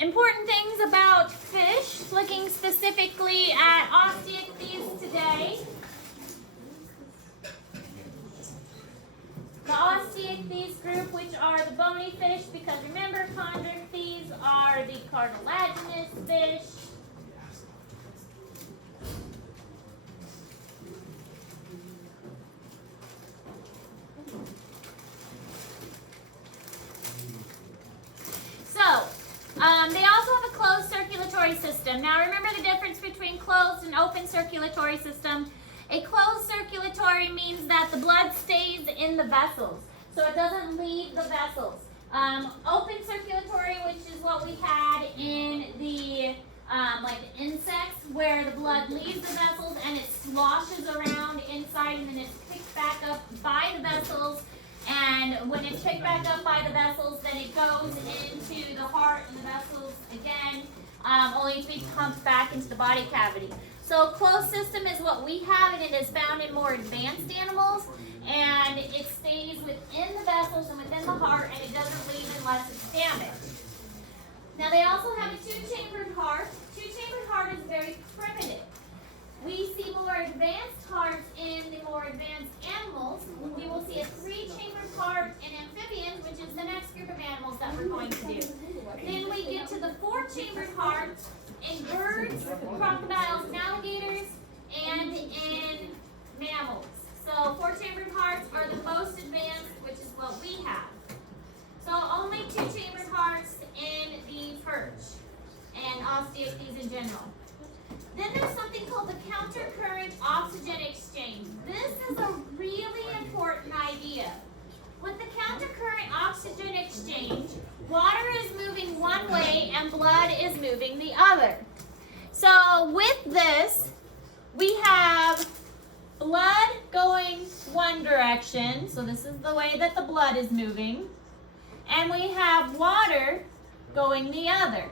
Important things about fish, looking specifically at Ostiechthyes today. The Ostiechthyes group, which are the bony fish, because remember, chondrichthyes are the cartilaginous fish. They also have a closed circulatory system. Now remember the difference between closed and open circulatory system. A closed circulatory means that the blood stays in the vessels, so it doesn't leave the vessels. Open circulatory, which is what we had in the like the insects, where the blood leaves the vessels and it sloshes around inside and then it's picked back up by the vessels. And when it's picked back up by the vessels, then it goes into the heart and the vessels again, only to be pumped back into the body cavity. So closed system is what we have, and it is found in more advanced animals, and it stays within the vessels and within the heart, and it doesn't leave unless it's damaged. Now they also have a two-chambered heart. Two-chambered heart is very primitive. We see more advanced hearts in the more advanced animals. We will see a three-chambered heart in amphibians, which is the next group of animals that we're going to do. Then we get to the four-chambered heart in birds, crocodiles, and alligators, and in mammals. So four-chambered hearts are the most advanced, which is what we have. So only two-chambered hearts in the perch and Ostiechthyes in general. Then there's something called the countercurrent oxygen exchange. This is a really important idea. With the countercurrent oxygen exchange, water is moving one way and blood is moving the other. So with this, we have blood going one direction. So this is the way that the blood is moving. And we have water going the other.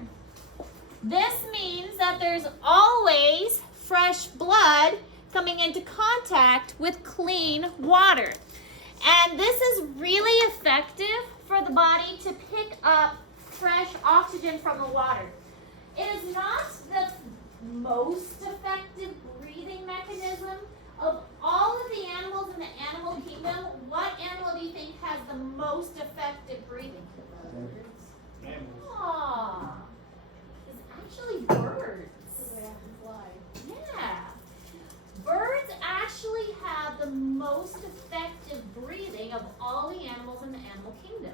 This means that there's always fresh blood coming into contact with clean water. And this is really effective for the body to pick up fresh oxygen from the water. It is not the most effective breathing mechanism. Of all of the animals in the animal kingdom, what animal do you think has the most effective breathing? Aww. Actually birds. Yeah. Birds actually have the most effective breathing of all the animals in the animal kingdom.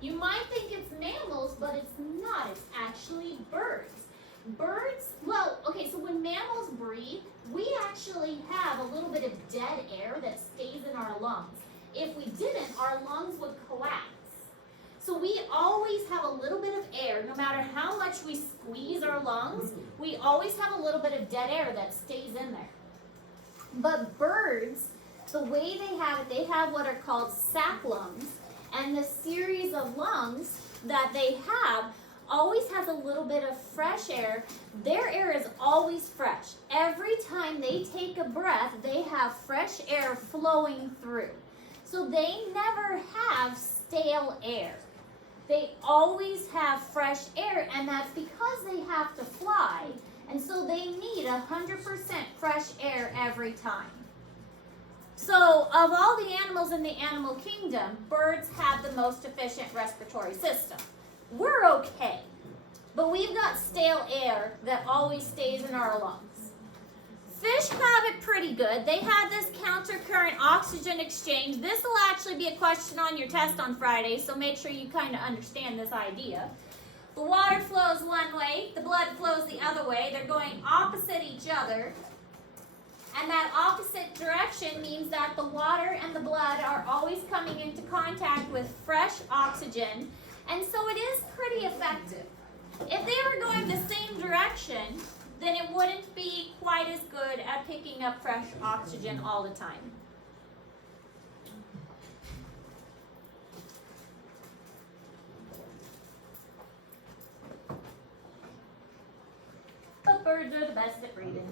You might think it's mammals, but it's not. It's actually birds. Birds, well, okay, so when mammals breathe, we actually have a little bit of dead air that stays in our lungs. If we didn't, our lungs would collapse. So we always have a little bit of air. No matter how much we squeeze our lungs, we always have a little bit of dead air that stays in there. But birds, the way they have what are called sac lungs, and the series of lungs that they have always has a little bit of fresh air. Their air is always fresh. Every time they take a breath, they have fresh air flowing through. So they never have stale air. They always have fresh air, and that's because they have to fly, and so they need 100% fresh air every time. So of all the animals in the animal kingdom, birds have the most efficient respiratory system. We're okay, but we've got stale air that always stays in our lungs. Fish have it pretty good. They have this countercurrent oxygen exchange. This will actually be a question on your test on Friday, so make sure you kind of understand this idea. The water flows one way, the blood flows the other way. They're going opposite each other. And that opposite direction means that the water and the blood are always coming into contact with fresh oxygen, and so it is pretty effective. If they were going the same direction, then it wouldn't be quite as good at picking up fresh oxygen all the time. But birds are the best at breathing.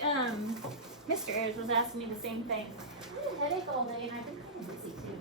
Yeah. Mr. Ayers was asking me the same thing. I had a headache all day and I've been kind of busy too.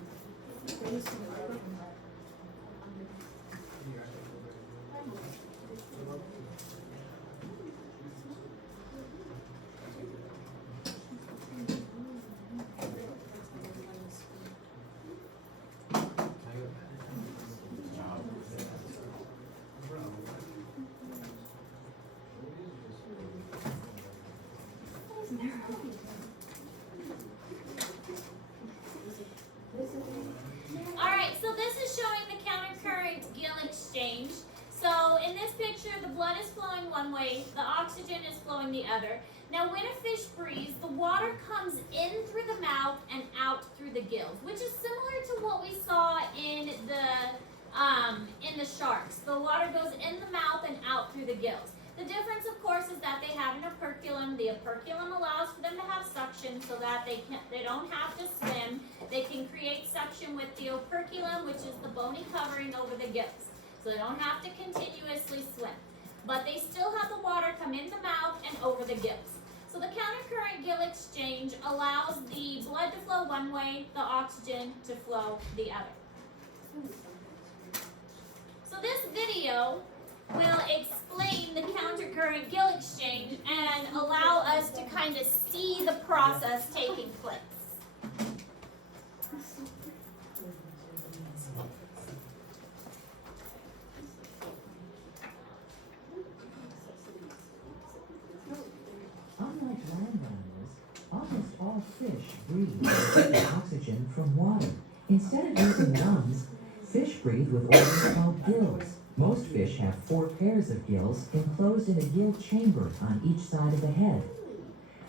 Alright, so this is showing the countercurrent gill exchange. So in this picture, the blood is flowing one way, the oxygen is flowing the other. Now when a fish breathes, the water comes in through the mouth and out through the gills, which is similar to what we saw in the sharks. The water goes in the mouth and out through the gills. The difference, of course, is that they have an operculum. The operculum allows for them to have suction so that they don't have to swim. They can create suction with the operculum, which is the bony covering over the gills. So they don't have to continuously swim. But they still have the water come in the mouth and over the gills. So the countercurrent gill exchange allows the blood to flow one way, the oxygen to flow the other. So this video will explain the countercurrent gill exchange and allow us to kind of see the process taking place. Unlike land animals, almost all fish breathe with oxygen from water. Instead of using lungs, fish breathe with organs called gills. Most fish have 4 pairs of gills enclosed in a gill chamber on each side of the head.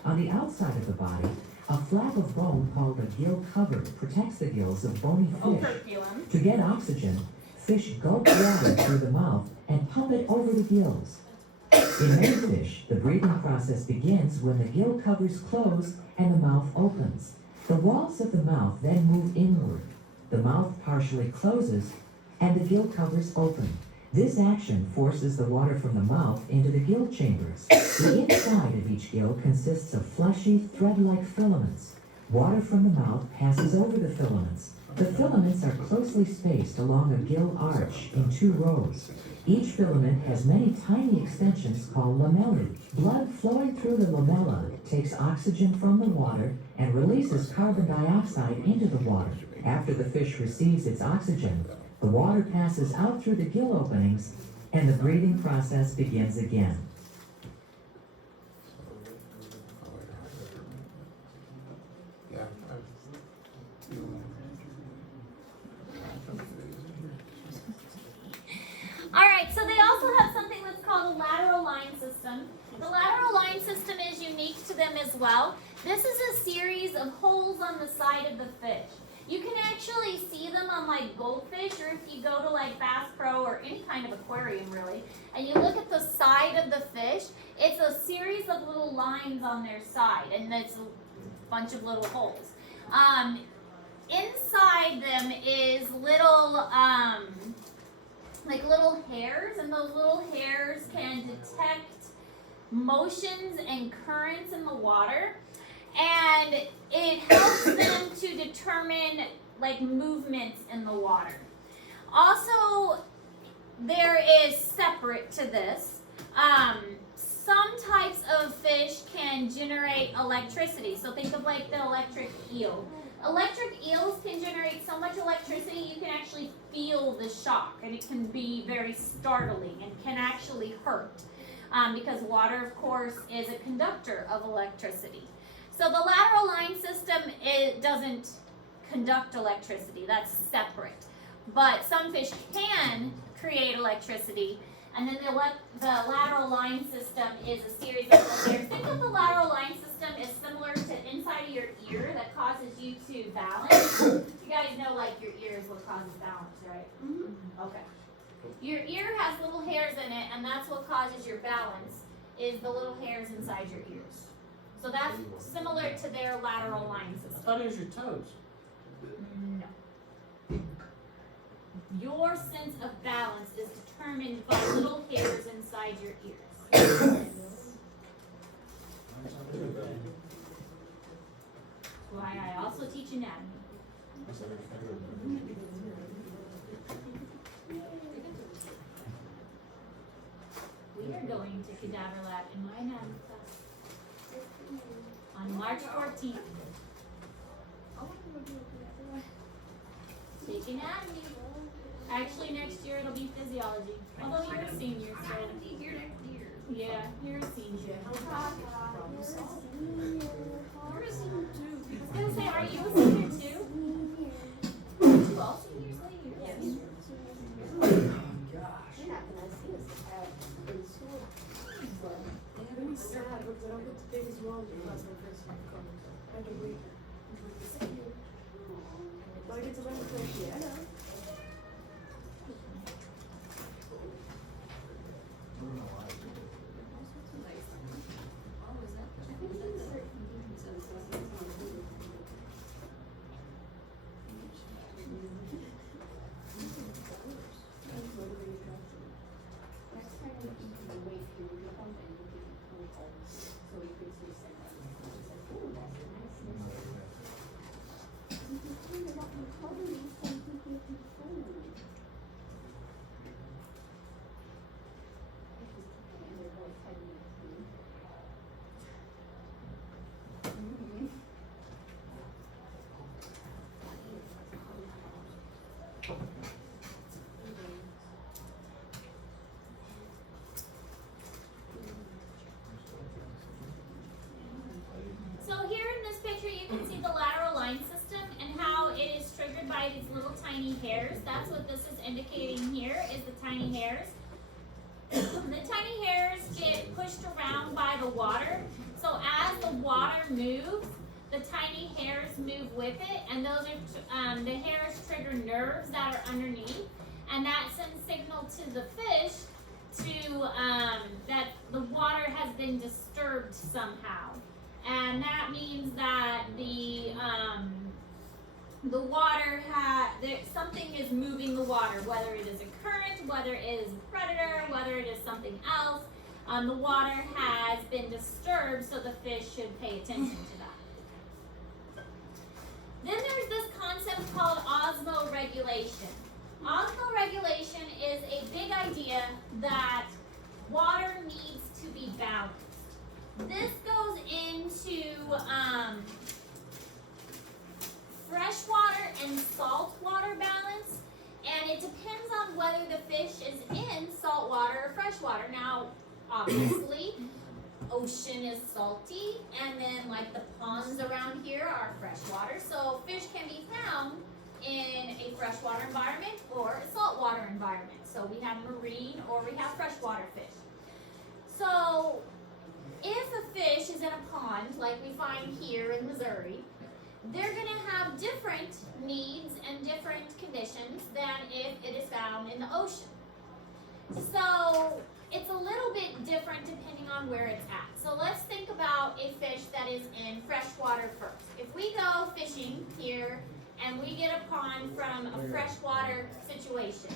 On the outside of the body, a flap of bone called a gill cover protects the gills of bony fish. Operculum. To get oxygen, fish gulp water through the mouth and pump it over the gills. In many fish, the breathing process begins when the gill covers close and the mouth opens. The walls of the mouth then move inward. The mouth partially closes and the gill covers open. This action forces the water from the mouth into the gill chambers. The inside of each gill consists of fleshy, thread-like filaments. Water from the mouth passes over the filaments. The filaments are closely spaced along a gill arch in 2 rows. Each filament has many tiny extensions called lamellae. Blood flowing through the lamella takes oxygen from the water and releases carbon dioxide into the water. After the fish receives its oxygen, the water passes out through the gill openings and the breathing process begins again. Alright, so they also have something that's called a lateral line system. The lateral line system is unique to them as well. This is a series of holes on the side of the fish. You can actually see them on like goldfish, or if you go to like Bass Pro or any kind of aquarium really, and you look at the side of the fish, it's a series of little lines on their side, and it's a bunch of little holes. Inside them is little, like little hairs, and those little hairs can detect motions and currents in the water. And it helps them to determine like movements in the water. Also, there is separate to this, some types of fish can generate electricity. So think of like the electric eel. Electric eels can generate so much electricity you can actually feel the shock, and it can be very startling and can actually hurt because water, of course, is a conductor of electricity. So the lateral line system, it doesn't conduct electricity, that's separate. But some fish can create electricity, and then the lateral line system is a series of layers. Think of the lateral line system as similar to inside of your ear that causes you to balance. You guys know like your ear is what causes balance, right? Mm-hmm. Okay. Your ear has little hairs in it, and that's what causes your balance, is the little hairs inside your ears. So that's similar to their lateral line system. I thought it was your toes. No. Your sense of balance is determined by little hairs inside your ears. Why I also teach anatomy. We are going to cadaver lab in my anatomy class on March 14th. Teach anatomy. Actually, next year it'll be physiology. Although you're a senior, so. Yeah, you're a senior. You're a senior too. I was gonna say, are you a senior too? Aren't you all seniors later? Yes. Let me start because I don't get to take as well because my first time coming. I had to wait until the second year. But I get to learn to play piano. So here in this picture you can see the lateral line system and how it is triggered by these little tiny hairs. That's what this is indicating here, is the tiny hairs. The tiny hairs get pushed around by the water. So as the water moves, the tiny hairs move with it, and those are the hairs trigger nerves that are underneath, and that sends signal to the fish to that the water has been disturbed somehow. And that means that the water something is moving the water, whether it is a current, whether it is a predator, whether it is something else. The water has been disturbed, so the fish should pay attention to that. Then there's this concept called osmoregulation. Osmoregulation is a big idea that water needs to be balanced. This goes into freshwater and saltwater balance, and it depends on whether the fish is in saltwater or freshwater. Now, obviously, ocean is salty, and then like the ponds around here are freshwater, so fish can be found in a freshwater environment or a saltwater environment. So we have marine or we have freshwater fish. So if a fish is in a pond, like we find here in Missouri, they're going to have different needs and different conditions than if it is found in the ocean. So it's a little bit different depending on where it's at. So let's think about a fish that is in freshwater first. If we go fishing here and we get a pond from a freshwater situation,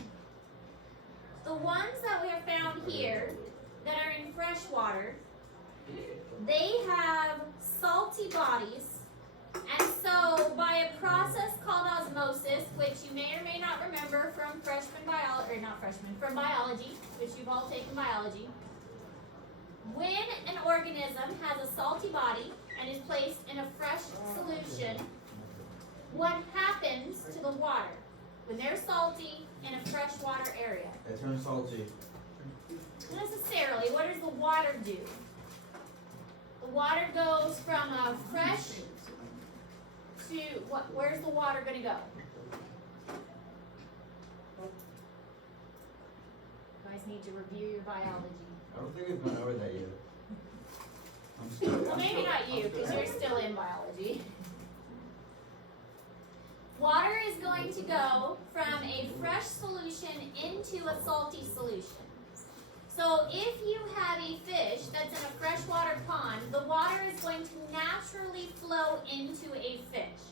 the ones that we have found here that are in freshwater, they have salty bodies, and so by a process called osmosis, which you may or may not remember from from biology, which you've all taken biology, when an organism has a salty body and is placed in a fresh solution, what happens to the water when they're salty in a freshwater area? It turns salty. Not necessarily. What does the water do? The water goes from a fresh to what? Where's the water going to go? You guys need to review your biology. I don't think we've gone over that yet. Well, maybe not you, because you're still in biology. Water is going to go from a fresh solution into a salty solution. So if you have a fish that's in a freshwater pond, the water is going to naturally flow into a fish.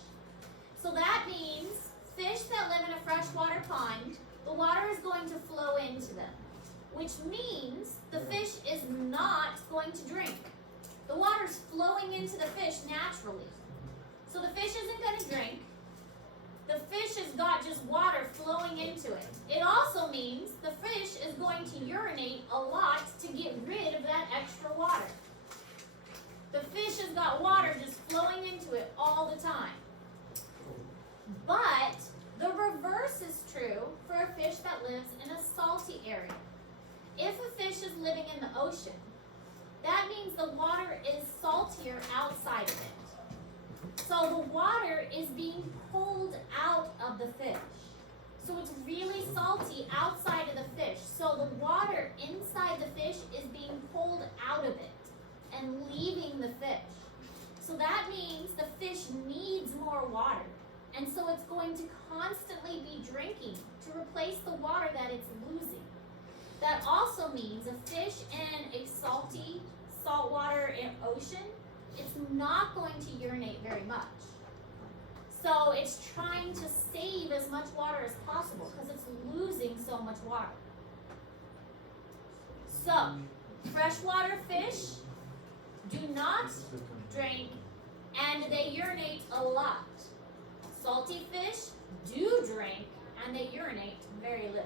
So that means fish that live in a freshwater pond, the water is going to flow into them, which means the fish is not going to drink. The water's flowing into the fish naturally. So the fish isn't going to drink. The fish has got just water flowing into it. It also means the fish is going to urinate a lot to get rid of that extra water. The fish has got water just flowing into it all the time. But the reverse is true for a fish that lives in a salty area. If a fish is living in the ocean, that means the water is saltier outside of it. So the water is being pulled out of the fish. So it's really salty outside of the fish. So the water inside the fish is being pulled out of it and leaving the fish. So that means the fish needs more water. And so it's going to constantly be drinking to replace the water that it's losing. That also means a fish in a salty, saltwater ocean, it's not going to urinate very much. So it's trying to save as much water as possible because it's losing so much water. So, freshwater fish do not drink and they urinate a lot. Salty fish do drink and they urinate very little.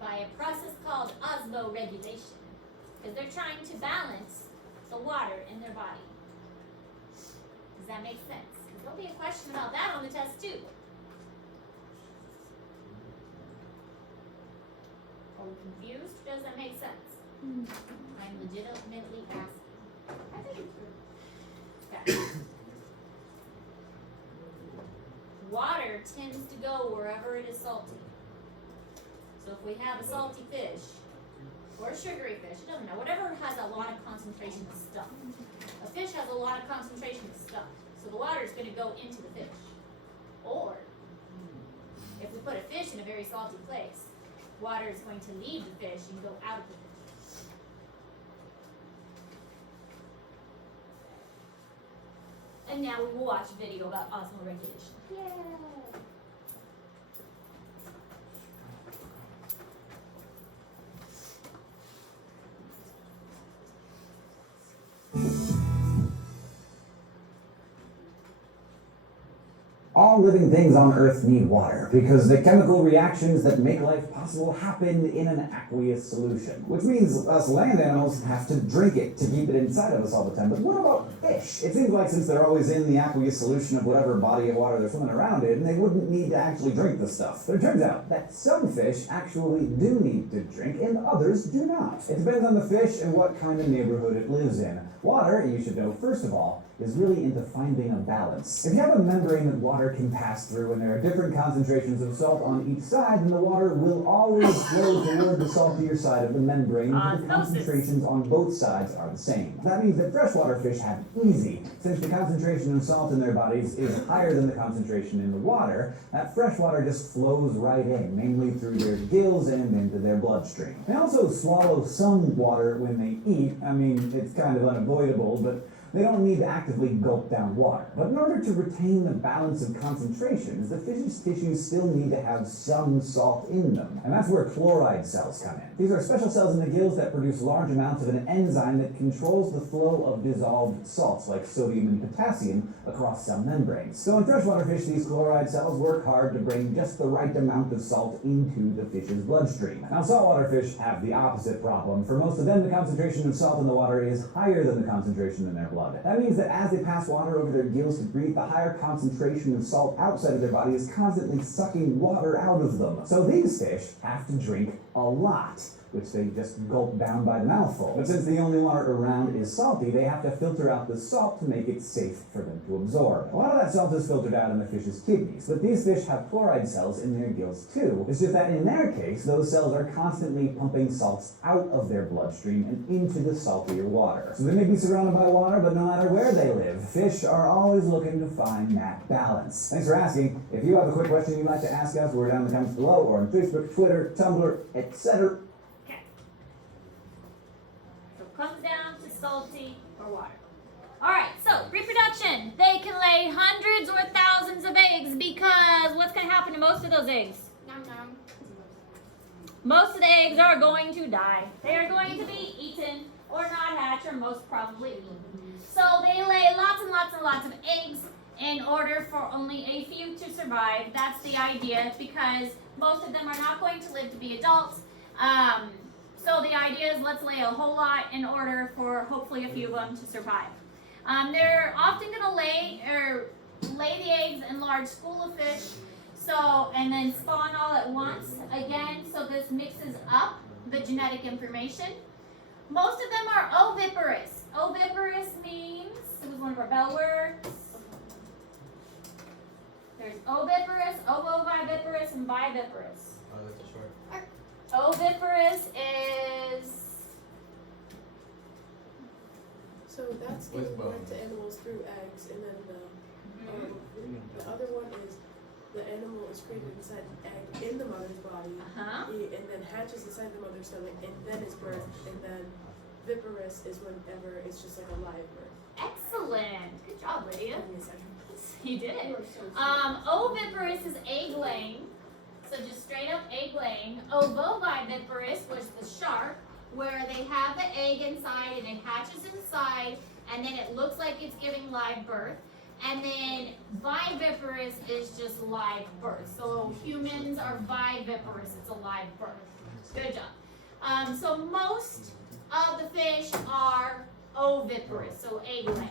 By a process called osmoregulation, because they're trying to balance the water in their body. Does that make sense? Because there'll be a question about that on the test too. Are we confused? Does that make sense? I'm legitimately asking. I think it's good. Okay. Water tends to go wherever it is salty. So if we have a salty fish, or a sugary fish, it doesn't matter, whatever has a lot of concentration of stuff. A fish has a lot of concentration of stuff, so the water is going to go into the fish. Or, if we put a fish in a very salty place, water is going to leave the fish and go out of the fish. And now we will watch a video about osmoregulation. Yay! All living things on Earth need water because the chemical reactions that make life possible happen in an aqueous solution, which means us land animals have to drink it to keep it inside of us all the time. But what about fish? It seems like since they're always in the aqueous solution of whatever body of water they're swimming around in, they wouldn't need to actually drink the stuff. But it turns out that some fish actually do need to drink and others do not. It depends on the fish and what kind of neighborhood it lives in. Water, you should know first of all, is really into finding a balance. If you have a membrane that water can pass through and there are different concentrations of salt on each side, then the water will always flow toward the saltier side of the membrane if the concentrations on both sides are the same. That means that freshwater fish have it easy. Since the concentration of salt in their bodies is higher than the concentration in the water, that fresh water just flows right in, mainly through their gills and into their bloodstream. They also swallow some water when they eat. I mean, it's kind of unavoidable, but they don't need to actively gulp down water. But in order to retain the balance of concentrations, the fish's tissues still need to have some salt in them. And that's where chloride cells come in. These are special cells in the gills that produce large amounts of an enzyme that controls the flow of dissolved salts, like sodium and potassium, across cell membranes. So in freshwater fish, these chloride cells work hard to bring just the right amount of salt into the fish's bloodstream. Now, saltwater fish have the opposite problem. For most of them, the concentration of salt in the water is higher than the concentration in their blood. That means that as they pass water over their gills to breathe, the higher concentration of salt outside of their body is constantly sucking water out of them. So these fish have to drink a lot, which they just gulp down by the mouthful. But since the only water around is salty, they have to filter out the salt to make it safe for them to absorb. A lot of that salt is filtered out in the fish's kidneys, but these fish have chloride cells in their gills too. It's just that in their case, those cells are constantly pumping salts out of their bloodstream and into the saltier water. So they may be surrounded by water, but no matter where they live, fish are always looking to find that balance. Thanks for asking. If you have a quick question you'd like to ask us, we're down in the comments below, or on Facebook, Twitter, Tumblr, etc. Comes down to salty or water. Alright, so reproduction. They can lay hundreds or thousands of eggs because what's going to happen to most of those eggs? Nom nom. Most of the eggs are going to die. They are going to be eaten or not hatch or most probably eaten. So they lay lots and lots and lots of eggs in order for only a few to survive. That's the idea because most of them are not going to live to be adults. So the idea is let's lay a whole lot in order for hopefully a few of them to survive. They're often going to lay the eggs in large school of fish. So, and then spawn all at once, again, so this mixes up the genetic information. Most of them are oviparous. Oviparous means, it was one of our bell words. There's oviparous, ovoviviparous, and viviparous. Oh, that's a short. Oviparous is, So that's With giving birth bones. to animals through eggs, and then the other one is the animal is created inside the egg in the mother's body, and then hatches inside the mother's stomach, and then is birthed, and then viparous is whenever it's just like a live birth. excellent. Good job, Lydia. Give me a second. You did You it. are so smart. Oviparous is egg laying, so just straight up egg laying. Ovoviviparous was the shark, where they have the egg inside and it hatches inside, and then it looks like it's giving live birth. And then viviparous is just live birth. So humans are viviparous, it's a live birth. Good job. So most of the fish are oviparous, so egg laying.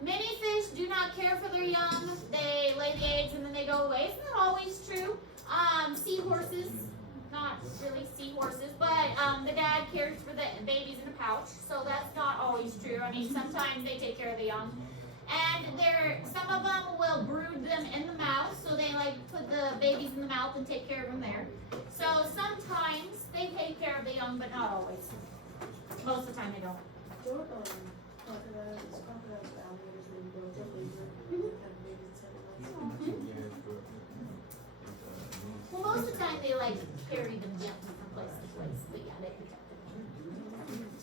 Many fish do not care for their young. They lay the eggs and then they go away. It's not always true. Seahorses, not really seahorses, but the dad cares for the babies in a pouch, so that's not always true. I mean, sometimes they take care of the young. And some of them will brood them in the mouth, so they like put the babies in the mouth and take care of them there. So sometimes they take care of the young, but not always. Most of the time they don't. Don't crocodiles or alligators when you go to labor have babies inside their mouth. Yeah, it's short. Well, most of the time they like carry them gently from place to place, but yeah, they protect them.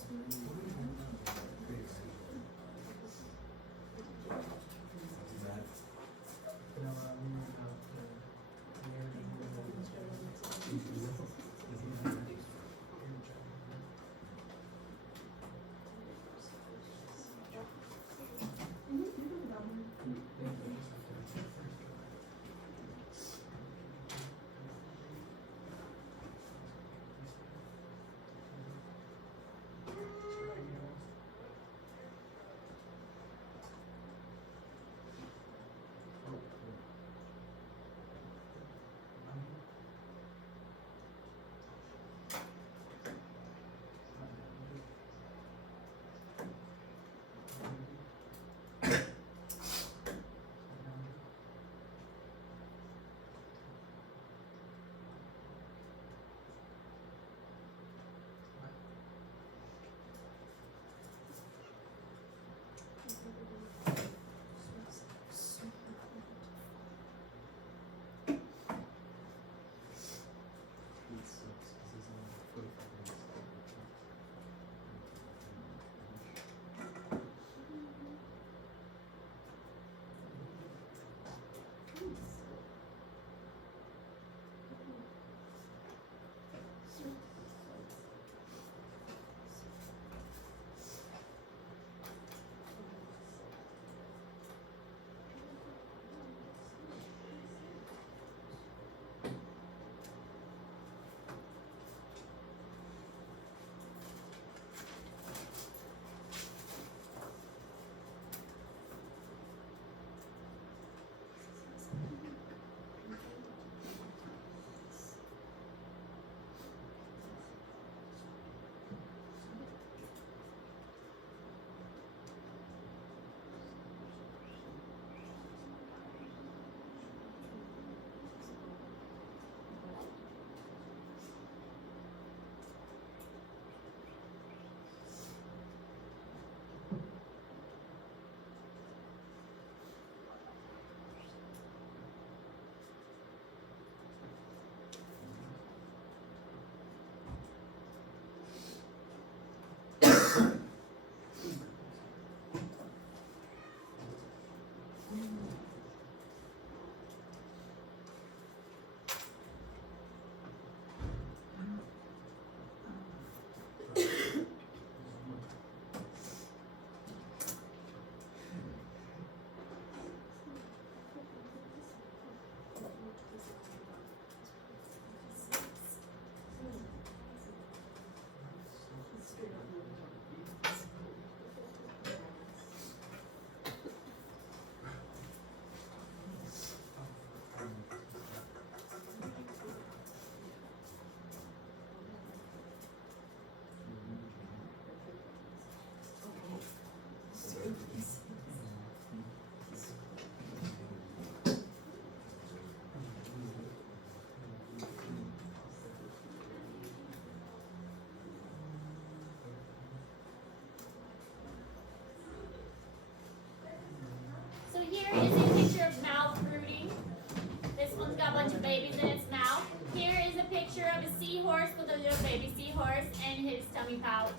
seahorse and his tummy pouch.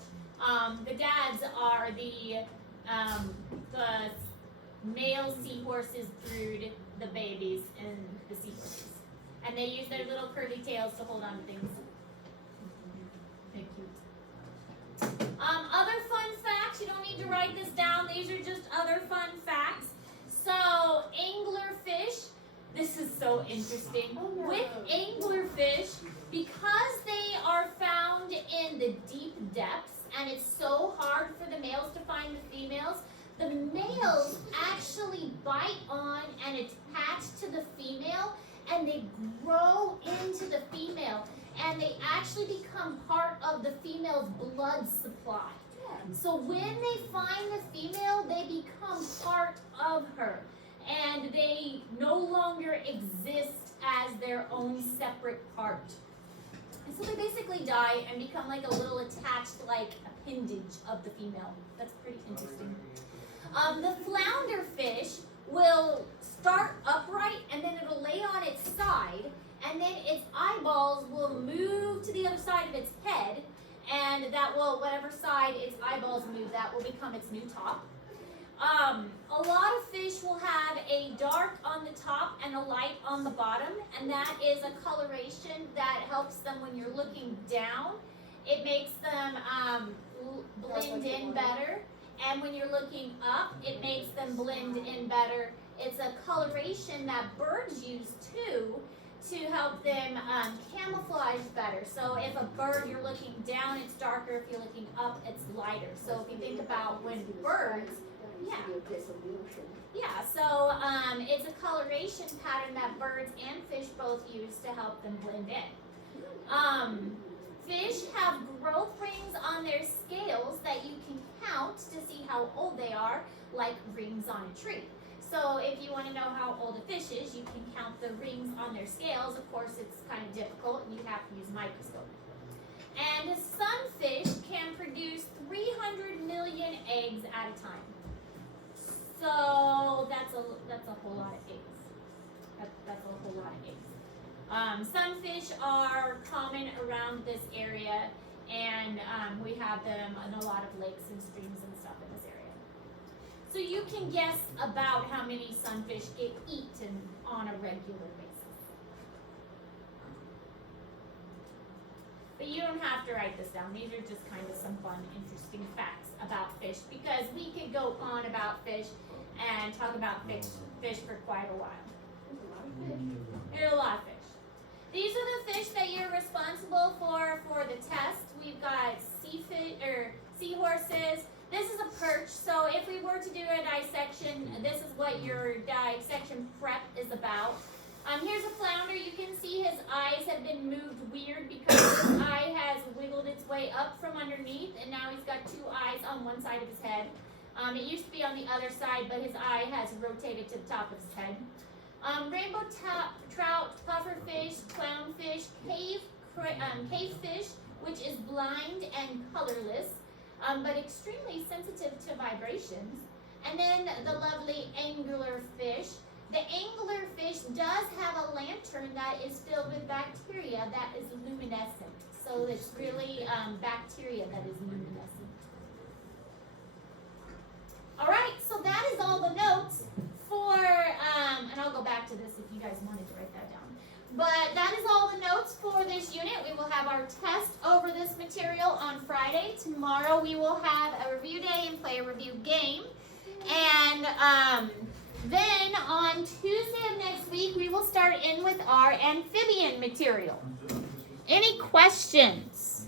The dads are the male seahorses brood the babies and the seahorses. And they use their little curly tails to hold on to things. They're cute. Other fun facts, you don't need to write this down. These are just other fun facts. So, anglerfish, this is so interesting. With anglerfish, because they are found in the deep depths, and it's so hard for the males to find the females, the males actually bite on and attach to the female, and they grow into the female, and they actually become part of the female's blood supply. So when they find the female, they become part of her, and they no longer exist as their own separate part. And so they basically die and become like a little attached, like appendage of the female. That's pretty interesting. The flounder fish will start upright, and then it'll lay on its side, and then its eyeballs will move to the other side of its head, and that will, whatever side its eyeballs move, that will become its new top. A lot of fish will have a dark on the top and a light on the bottom, and that is a coloration that helps them when you're looking down. It makes them blend in better, and when you're looking up, it makes them blend in better. It's a coloration that birds use too, to help them camouflage better. So if a bird, you're looking down, it's darker. If you're looking up, it's lighter. So if you think about when birds, so it's a coloration pattern that birds and fish both use to help them blend in. Fish have growth rings on their scales that you can count to see how old they are, like rings on a tree. So if you want to know how old a fish is, you can count the rings on their scales. Of course, it's kind of difficult, and you have to use a microscope. And sunfish can produce 300 million eggs at a time. So that's a whole lot of eggs. That's a whole lot of eggs. Sunfish are common around this area, and we have them in a lot of lakes and streams and stuff in this area. So you can guess about how many sunfish get eaten on a regular basis. But you don't have to write this down. These are just kind of some fun, interesting facts about fish, because we could go on about fish and talk about fish for quite a while. There are a lot of fish. These are the fish that you're responsible for the test. We've got seahorses. This is a perch, so if we were to do a dissection, this is what your dissection prep is about. Here's a flounder. You can see his eyes have been moved weird because his eye has wiggled its way up from underneath, and now he's got two eyes on one side of his head. It used to be on the other side, but his eye has rotated to the top of his head. Rainbow trout, pufferfish, clownfish, cavefish, which is blind and colorless, but extremely sensitive to vibrations. And then the lovely anglerfish. The anglerfish does have a lantern that is filled with bacteria that is luminescent. So it's really bacteria that is luminescent. All right, so that is all the notes for, and I'll go back to this if you guys wanted to write that down. But that is all the notes for this unit. We will have our test over this material on Friday. Tomorrow we will have a review day and play a review game. And then on Tuesday of next week, we will start in with our amphibian material. Any questions?